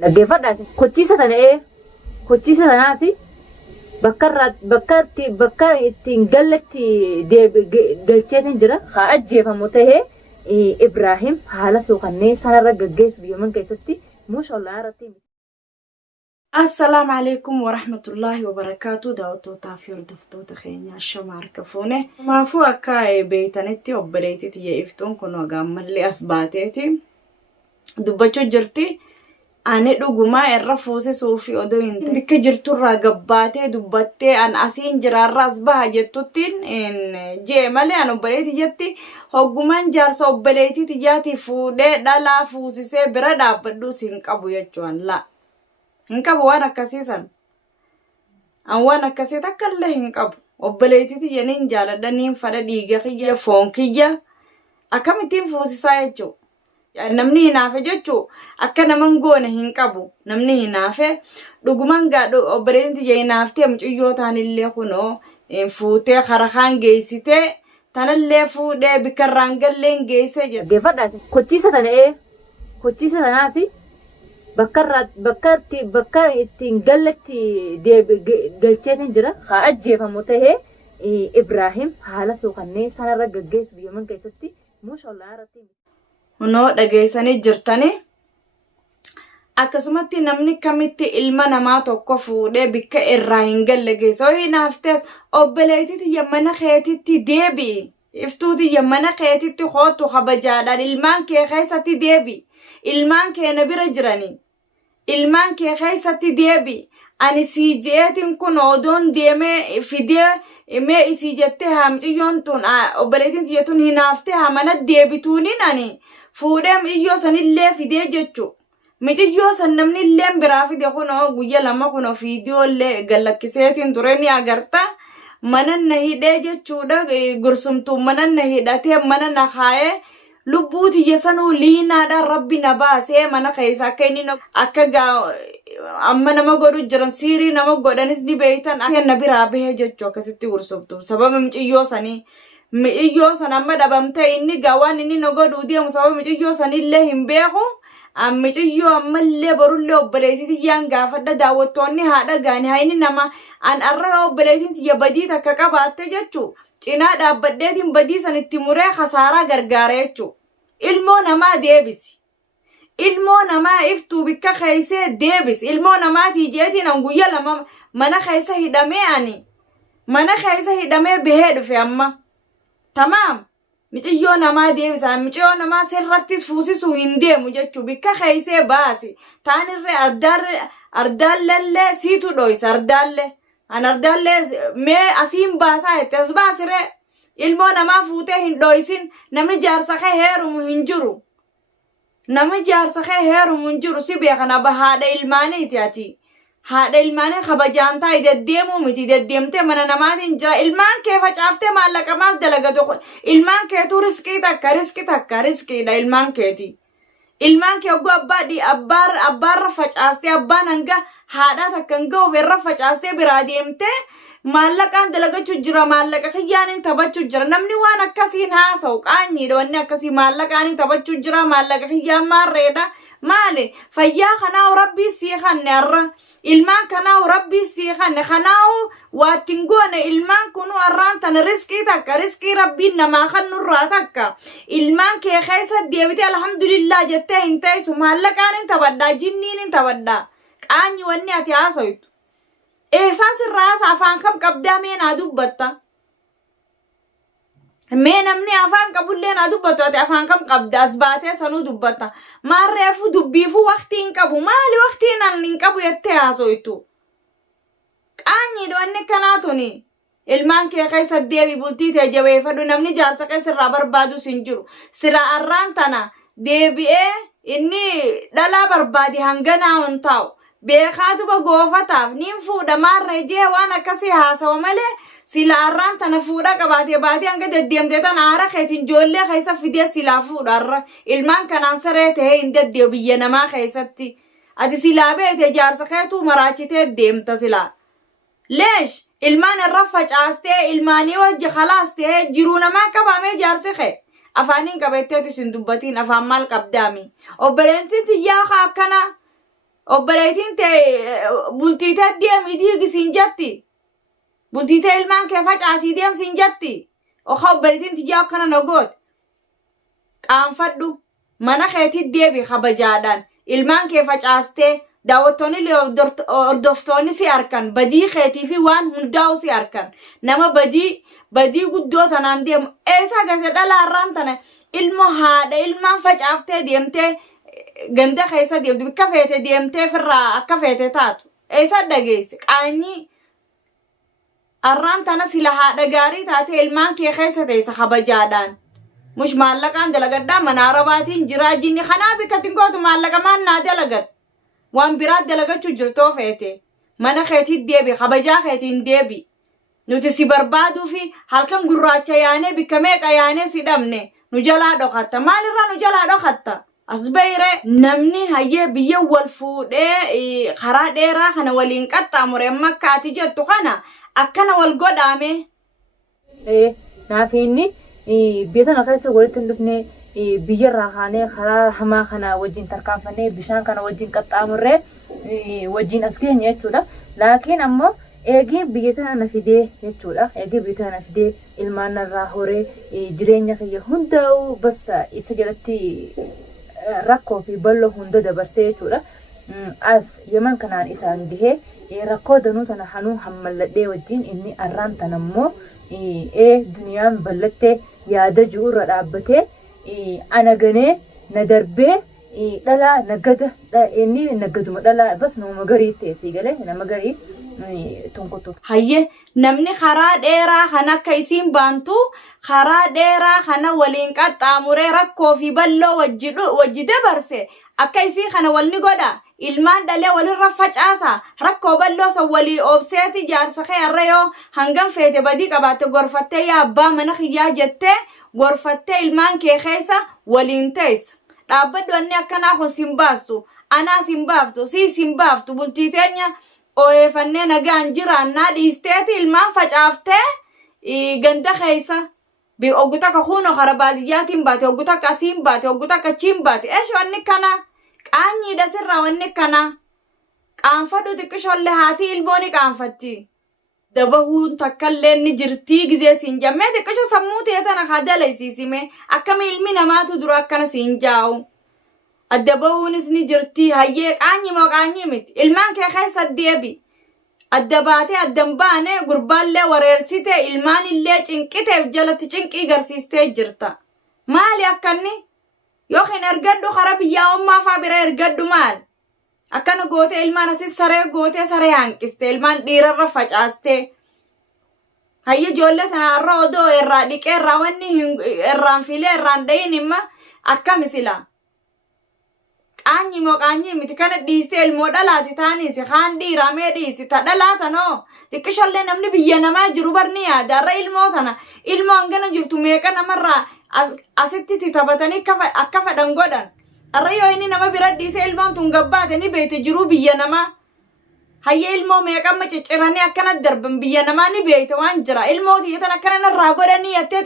Dhaggeeffadhaa kochiisa tanaati bakka ittiin galletti galcheetiin jira haa ajjeefamu tahee Ibrahim haala suuqannee sanarra gaggeessu biyyoomman keessatti mushaallah irratti. Assalamu alaikum warahmatullahi wabarakatuh. Daawwattoota fi hordoftoota keenya ashama harkafuune. Maafuu akka beeytanitti obboleettii yeeftuun kun gammallee as baateeti dubbachuu jirti. Ani dhugumaa irra fuusisuu fi odoo hin bikka jirturraa gabbaatee dubbattee an asiin jiraarra as baha jettuttiin jee malee an obboleettii jetti hoggumaan jaarsa obboleettii tiyyaati fuudhee dhalaa fuusisee bira dhaabbadhuu siin qabu jechuun la. Hin qabu waan akkasiisan. An waan akkasii takkallee hin qabu. Obboleettii tiyyaniin jaaladhaniin fadha dhiiga kiyya foon kiyya akkamittiin fuusisaa jechuudha. Namni hinaafe jechuu akka naman goone hin qabu. Namni hinaafe dhugumaan gaadhu obboleettii tiyya hinaaftee mucayyoo taanillee kunoo fuutee karakaan geessitee tanallee fuudhee bikkarraan galleen geessee jira. Dhaggeeffadhaa kochiisa tanaati bakka ittiin galletti galcheetiin jira haa ajjeefamu tahee Ibrahim haala suuqannee sanarra gaggeessu biyyoomman keessatti mushaallah irratti. Hunoo dhageessanii jirtanii akkasumatti namni kamitti ilma namaa tokko fuudhee bikka irraa hin galle geessa. Yoo hinaaftees obboleettii tiyya mana keetitti deebi'i. Iftuu tiyya mana keetitti kootu kabajaadhaan ilmaan kee keessatti deebi'i. Ilmaan kee na bira jiranii. Ilmaan kee keessatti deebi'i. Ani sii jeetiin kun odoon deemee fidee mee isii jettee haamciyyoon tun obboleettiin tiyya tun hinaaftee hamana deebituuniin ani fuudhee miyyoo sanillee fidee jechu. Mijiyyoo san namni illee biraa fide kunoo guyya lama kunoo fiidiyoollee gallakkiseetiin ture ni agarta. Mana na hidhee jechuudha gursumtuu mana na hidhatee mana na kaayee lubbuu tiyya sanuu liinaadhaan rabbi na baasee mana keessa akka inni akka amma nama godhu jiran siirii nama godhanis ni beeytan na biraa bahee jechuu akkasitti gursumtu sababa mijiyyoo sanii. Mijiyyoo san amma dhabamtee inni gawaan inni na godhuu deemu sababa mijiyyoo sanillee hin beeku. Mijiyyoo ammallee borullee obboleettii tiyyaan gaafadha daawwattoonni haadha gaanii haini nama an arra obboleettiin tiyya badii takka qabaatte jechuu cinaa dhaabbadheetiin badii san itti muree khasaaraa gargaara jechuu. Ilmoo namaa deebisi. Ilmoo namaa iftuu bikka keeysee deebisi. Ilmoo namaatii jeetiin an guyya lama mana keessa hidhamee ani. Mana keessa hidhamee bahee dhufe amma. Tamaam. Mijiyyoo namaa deebisa. Mijiyyoo namaa sirrattis fuusisuu hin deemu jechuu bikka keeysee baasi. Taanirree ardaallee siitu dhoysa ardaallee. An ardaallee mee asiin baasaa jette as baasiree. Ilmoo namaa fuutee hin dhoysin namni jaarsa kee heerumu hin jiru. Namni jaarsa kee heerumu hin jiru si beekana haadha ilmaaniiti ati. Haadha ilmaanii kabajaan taa'e deddeemuu miti deddeemtee mana namaatiin jira. Ilmaan kee facaaftee maallaqa maal dalagatu ilmaan keetu riskiidha ilmaan keeti. Ilmaan kee ogguu abbaarra facaastee abbaan hanga haadhaa takka hanga ofirra facaastee biraa deemtee maallaqaan dalagachuu jira maallaqa kiyyaanin taphachuu jira. Namni waan akkasiin haasa'u qaanyiidha wanni akkasii maallaqaanin taphachuu jira maallaqa kiyyaan maarreedha. Maali fayyaa kanaa rabbii sii kanne arra ilmaan kanaa rabbii sii kanne kanaa waatiin goone ilmaan kunu arraan tan riskii rabbiin namaa kannurraa takka ilmaan kee keessa deebitee alhamdulillah jettee hin teessu maallaqaan hin taphadhaa jinniin hin taphadhaa qaanyi wanni ati haasoytu eessaas irraa afaan kam qabdaa mee naa dubbatta. Mee namni afaan qabullee naa dubbatu ati afaan kam qabda as baatee sanuu dubbatta. Maarreefu dubbiifu waqtii hin qabu maali waqtii nan hin qabu jettee haasoytu. Qaanyiidha wanni kanaa tuni. Ilmaan kee keessa deebi bultii ta'e jabeeffadhu namni jaarsa keessa irraa barbaadus hin jiru. Sira arraan tana deebi'ee inni dhalaa barbaade hanganaa hin taa'u. Beekaatuba goofataaf nin fuudha maarree jee waan akkasii haasawa malee sila arraan tana fuudha qabaatee baatee hanga deddeemtee tana aara keetiin ijoollee keessa fidee silaa fuudha arra ilmaan kanaan saree ta'ee hin deddeebi'u biyya namaa keessatti ati silaa beete jaarsa keetuu maraachitee deemta silaa. Leesh ilmaan irra facaastee ilmaanii wajji khalaas ta'ee jiruu namaa qabamee jaarsi kee afaaniin qabatteetis hin dubbatiin afaan maal qabdaami obboleettiin tiyyaa akkana. obboleettiin bultiitee deemii diigisiin jetti. Bultiitee ilmaan kee facaasii deemsiin jetti. Oka obboleettiin tiyyaa akkana nagoot. Qaanfadhu mana keetii deebi kabajaadhaan ilmaan kee facaastee daawwattoonni hordoftoonni si arkan badii keetii fi waan hundaa'u si arkan nama badii guddoo tanaan deemu eessa gase dhalaarraan tana ilmo haadha ilmaan facaaftee deemtee ganda keessa deemtu bikka feete deemtee firraa akka feete taatu eessa dhageesse qaanyii arraan tana sila haadha gaarii taate ilmaan kee keessa teessa kabajaadhaan mush maallaqaan dalagadhaa mana arabaatiin jiraa jinni kanaa bikkatiin gootu maallaqa maannaa dalagad waan biraa dalagachuu jirtoo feete mana keetii deebi kabajaa keetiin deebi nuti si barbaaduu fi halkan gurraacha yaanee bikka meeqa yaanee si dhabne nu jalaa dhokatta maalirraa nu jalaa dhokatta asbeeyre namni hayyee biyya wal fuudhee karaa dheeraa kana waliin qaxxaamure amma akkaati jettu kana akkana wal godhaame. Naaf inni biyya tana keessa walitti hin dhufne biyyarraa kaanee karaa hamaa kana wajjin tarkaanfannee bishaan kana wajjin qaxxaamurree wajjin as geenye jechuudha. Laakiin ammoo eegii biyya tana na fidee jechuudha. Eegii biyya tana na fidee ilmaan narraa horee jireenya kiyya hundaa'u bassa isa jalatti rakkoo fi balloo hunda dabarsee jechuudha. As Yemen kanaan isaan gahee rakkoo danuu tana hanuu hammalladhee wajjin inni arraan tana ammoo duniyaan ballattee yaada ji'urra dhaabbatee ana ganee na darbee dhalaa nagada inni nagaduma dhalaa bas nama garii ta'e galee nama garii tonkotu. Hayyee namni karaa dheeraa kana akka isiin baantu karaa dheeraa kana waliin qaxxaamuree rakkoo fi balloo wajji dabarse akka isii kana walni godha ilmaan dhalee walirra facaasa rakkoo balloo san walii obseeti jaarsa kee arrayoo hangam feete badii qabaatte gorfattee yaa abbaa mana kiyyaa jettee gorfattee ilmaan kee keessa waliin teessa. Dhaabbaddu anni akkanaa kun sin baastu anaa sin baaftu sin baaftu bultii teenya ooyefannee nagaan jiraannaa dhiisteeti ilmaan facaaftee ganda keessa ogguta ka huno kara baadiyyaatiin baate ogguta ka asiin baate ogguta ka achiin baate eesh wanni kana qaanyiidha sirraa wanni kana qaanfadhu xiqqishollee haati ilmooni qaanfatti. Dabahuun takkallee ni jirtii gizee siin jammee xiqqisho sammuu ta'e tana haa dalaysiisime akkami ilmi namaatu dura akkana siin jaa'u. Addabahuunis ni jirtii hayyee qaanyi moo qaanyi miti ilmaan kee keessa deebi. Adda baatee addan baane gurbaallee wareersitee ilmaan illee cinqiteef jalatti cinqii garsiistee jirta. Maali akkanni? Yookiin ergaddu kara biyyaa'ummaa faa bira ergaddu maal? Akkana goote ilmaan asis saree goote saree hanqiste ilmaan dhiirarra facaaste. Hayya ijoollee tana irra odoo irraa dhiqee irraa wanni irraan filee irraan dhayin imma akkami sila. Qaanyi moo qaanyi miti kana dhiiste ilmoo dhalaati taaniisi kaan dhiiramee dhiisi ta dhalaata noo. Xiqqishollee namni biyya namaa jiru barni yaada irra ilmoo tana ilmoo hangana jirtu meeqa namarraa asitti taphatanii akka fedhan godhan. Arrayoo inni nama bira dhiisee ilmaan tun gabbaate ni beete jiruu biyya namaa. Hayyee ilmoo meeqamma cicciranii akkana darban biyya namaa ni beete waan jira. Ilmoo tiyyatan akkana narraa godhanii yattee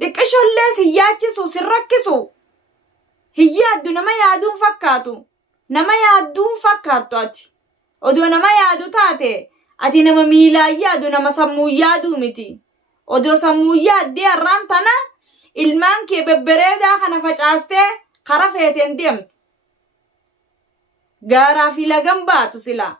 xiqqishollee si yaachisu si rakkisu. Hiyyaaddu nama yaaduun fakkaatu. Nama yaaduun fakkaattu ati. Odoo nama yaadu taate ati nama miilaan yaadu nama sammuu yaaduu miti. Odoo sammuu yaaddee har'aan tana ilmaan kee bebbereedaa kana facaastee kara feeteen deemtu. Gaaraa fi lagan baatu sila.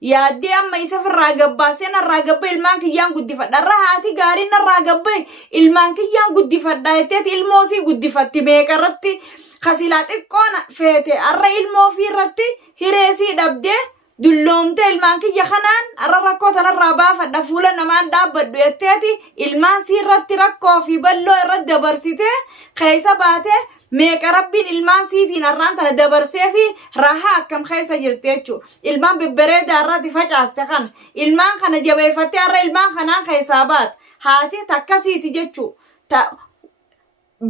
Yaaddee amma isa firraa gabbaastee narraa gabba ilmaan kiyyaan guddifadha. Arra haati gaariin narraa gabba ilmaan kiyyaan guddifadha jetteeti ilmoosii guddifatti meeqarratti kasilaa xiqqoon feete arra ilmoo fi irratti hireesii dhabdee dulloomtee ilmaan kiyya kanaan arra rakkoo tanarraa baafadha fuula namaan dhaabbadhu jetteeti ilmaan si irratti rakkoo fi balloo irratti dabarsitee keessa baatee meeqa rabbiin ilmaan siitiin arraan tana dabarsee fi rahaa akkam keessa jirti jechuudha. Ilmaan bebbereedaa irratti facaaste kana ilmaan kana jabeeffattee arra ilmaan kanaan keessaa baat haati takkasiiti jechuudha.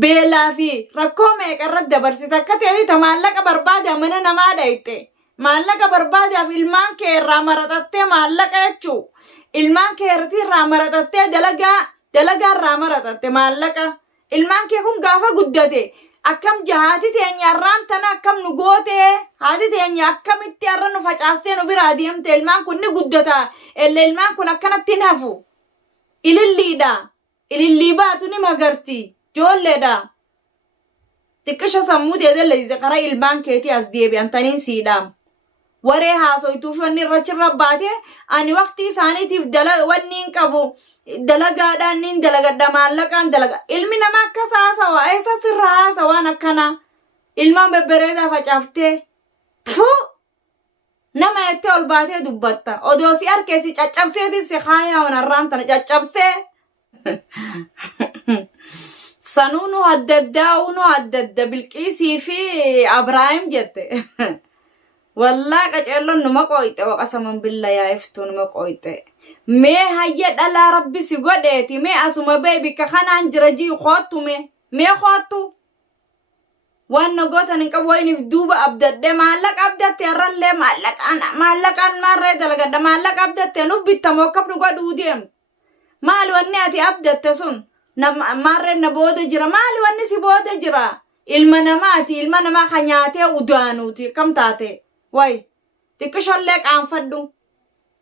Beelaa fi rakkoo meeqa irratti dabarsite akka ta'e ta maallaqa barbaade mana namaa dhayite. Maallaqa barbaadaaf ilmaan kee irraa maratattee maallaqa jechuudha. Ilmaan kee irraa maratattee dalagaa irraa maratatte maallaqa. Ilmaan kee kun gaafa guddate akkam jahaati teenya arraan tana akkam nu goote haati teenya akkamitti arra nu facaastee nu biraa deemte ilmaan kun ni guddata ilmaan kun akkanatti nafu ililliidha ilillii baatu ni magarti joolleedha xiqqisho sammuu deedeleeyse qara ilmaan keetii as deebi'an taniin siidhaam waree haasoytuuf wanni irrachirra baate ani waqtii isaaniitiif wanni hin qabu dalagaadhaan niin dalagadha maallaqaan dalaga ilmi nama akkas haasawa eessa sirra haasawaan akkana ilmaan bebbereedaa facaaftee nama jettee ol baatee dubbatta odoo si harkeessi caccabseetis si haayaa wanarraan tana caccabsee sanuu nu haddadda bilqiisii fi Abrahaam jette والله قجلون نمقويت وقسما بالله يا افتون نمقويت مي هيا دلا ربي سيغديتي مي اسما بيبي كخنا انجرجي خوتو مي خوتو وانا غوتن نقبوين في دوبا ابدد مالك ابدد يرل مالك انا مالك ان مره دلغد مالك ابدد نوبيت موكب غدو ديم مال ونياتي ابدد تسون مره نبود جرا مال وني سي بود جرا المنما خنياتي ودانوتي كم تاتي واي تكشلك انفدو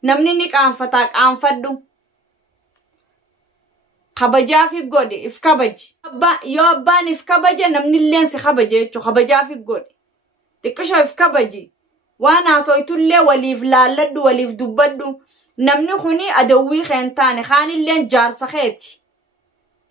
نمنينك انفتاك انفدو خبجا في غودي افكبج يو ابان افكبج نمنيلين سي خبجه تو خبجا في غودي تكشو افكبجي وانا سويتولي وليف لالد وليف دبدو نمني خوني ادوي خنتاني خاني لين جار سخيتي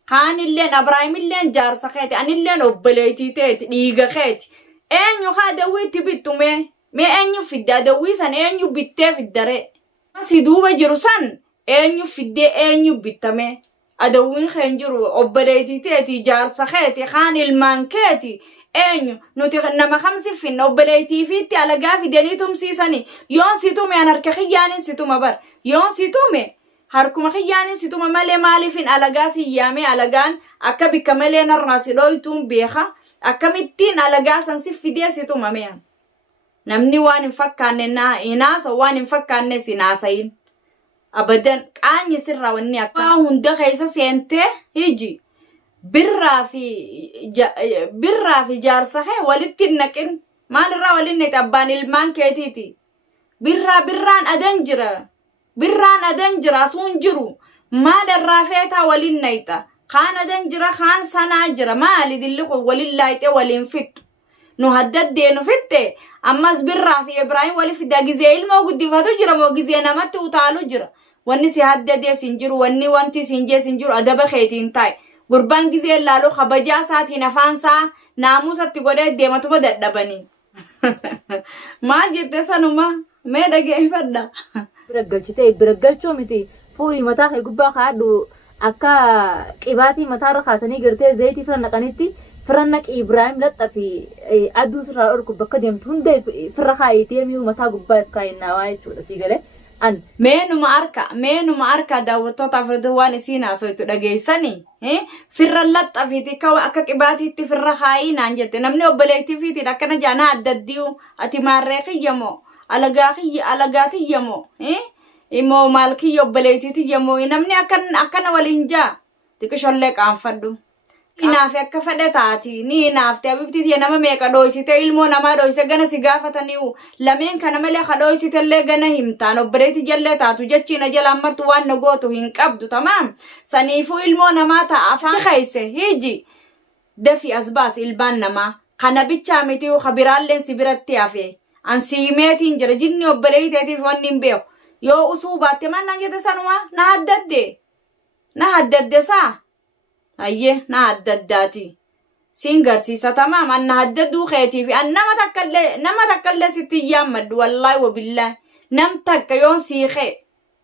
خاني لين ابراهيم لين جار سخيتي اني لين وبليتي تيت ديغا خيتي انيو خادوي تبيتومي ما أنيو في الدادوي سن أنيو بيته في الدرة ما سيدوبا جروسان أنيو في الد أنيو بيتامه أدوين خنجرو أبليتي تي جار سخيتي خان المانكاتي أنيو نوتي نما خمسة في أبليتي في تي على جافي دنيتهم سيساني يون سيتومي أنا ركخياني سيتوما بار يون سيتومي هركم خياني سيتوما مالي فين على جاسي يامي على جان أكبي كمالي نرناسي لويتوم بيخا أكملتين على جاسن سيف دي سيتوما ميان namni waan hin fakkaanne inaasa waan hin fakkaanne sinaasayin abadan qaanyi sirra wanni akka hunda keessa seente hiji birraa fi jaarsa kee walitti naqin maalirraa walinne abbaan ilmaan keetiiti birraan adan jira sun jiru maalirraa feetaa walin nayta kaan adan jira kaan sanaa jira maali dilli walin laayte walin fittu nu haddadde nu fitte ammas birraa fi Ibrahim wali fidda gizee ilmoo guddifatu jira moo gizee namatti utaalu jira wanni si haddadee sin jiru wanti sin jee sin jiru adaba keetiin taay gurbaan gizee laalu kabajaa isaatiin afaansaa naamusatti godhee deematuma dadhabanii maal jette sanuma mee dhageeffadha bira galchitee bira galchoo miti furii mataa kee gubbaa kaadhu akka qibaatii mataarra kaatanii gartee zayitii fira naqanitti فرنك إبراهيم لا في أدوس رأورك بكديم تهندي فرخا يتيمي ومتا قبائب كاين نوايت ولا سيجله أن مينو ما أركا داوتو تفردوان سينا سويتو دقيساني فرلت في تكاو أكاك إباتي تفرخاي نانجت نمني وبليتي في تلكنا جانا الدديو أتي ماريخي يمو ألغاتي يمو إمو مالكي وبليتي يمو نمني أكنا والإنجا تكشول لك أنفدو inaaf akka fedhataati ni inaaf abibti nama meeqa dhoysite ilmoo nama dhoyse gana si gaafataniu lameen kana malee kadhoysitellee gana himtaan obbereeti jallee taatu jechiina jala martu waan nagootu hin qabdu tamam saniifu ilmoo nama ta'a afaan khayse hiji dafi asbaas ilbaan nama kana bichaa miti khabiraalleen si biratti hafe an siimeetiin jira jinni obbereeteetiif wanni hin beeku yoo usuu baatte mannaan jette sanuma na haddadde saa أيه نهدداتي سينغرسي ستمام أن نهددو خيتي في أن نما تكلي ستيام مد والله وبالله نم تك يون سيخي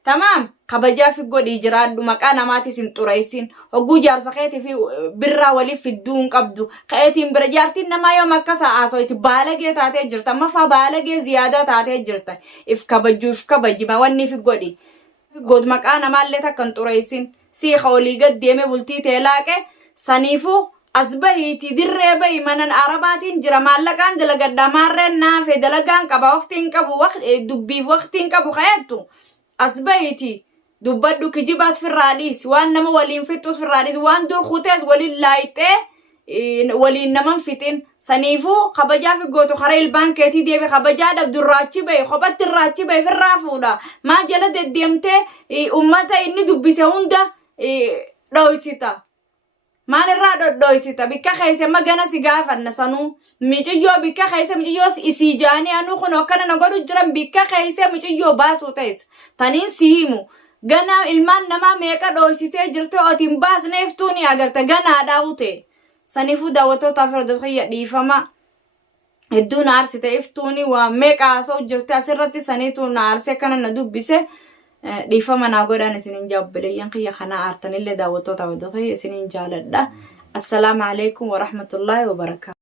تمام خبجا في قد إجراد مكان ماتي سنتوريسين وقو جار سخيتي في برا ولي في الدون قبدو خيتي برجارتي نما يوم كسا آسويتي بالغي تاتي جرتا ما فا بالغي زيادة تاتي جرتا إف كبجو ما وني في قد مكان مالي تكنتوريسين سي خولي قد ديمي بلتي تيلاكي سنيفو أصبحيتي دربي منن عرباتين جرمال لكان دلقاد دمارين نافي دلقان كبا وقتين كبو وقت دبي وقتين كبو خياتو أصبحيتي دبادو كجيباس في الراديس وان نمو ولين فتوس في الراديس وان دور خوتيس ولي لايته waliin naman fitin saniifuu kabajaa fi gootu karaa ilbaan keetii deebi kabajaa dhabdu raachi bahe kophatti raachi bahe firraa fuudha maa jala deddeemtee ummata inni dubbise hunda dhoysita maan irraa dhodhoysita bikka keessa magana si gaafanna sanuu miiciyyoo bikka keessa miiciyyoo isii jaanii anuu kun akkana na godhu jiran bikka keessa miiciyyoo baasuu ta'es taniin si himu ganaa ilmaan namaa meeqa dhoysitee jirte otiin baasne iftuuni agarta ganaa dhaawute saniifuu daawwattootaaf hordofaa dhiifama hedduu na aarsite iftuuni waa meeqa haasa'u jirte asirratti saniitu na aarsee kana na dubbise dhiifama naa godhaan isiniin jaabbileeyyan kiyya kana aartanillee daawwattootaaf hordofaa isiniin jaaladha. Assalaamu alaikum wa rahmatullahi wa barakaatuh.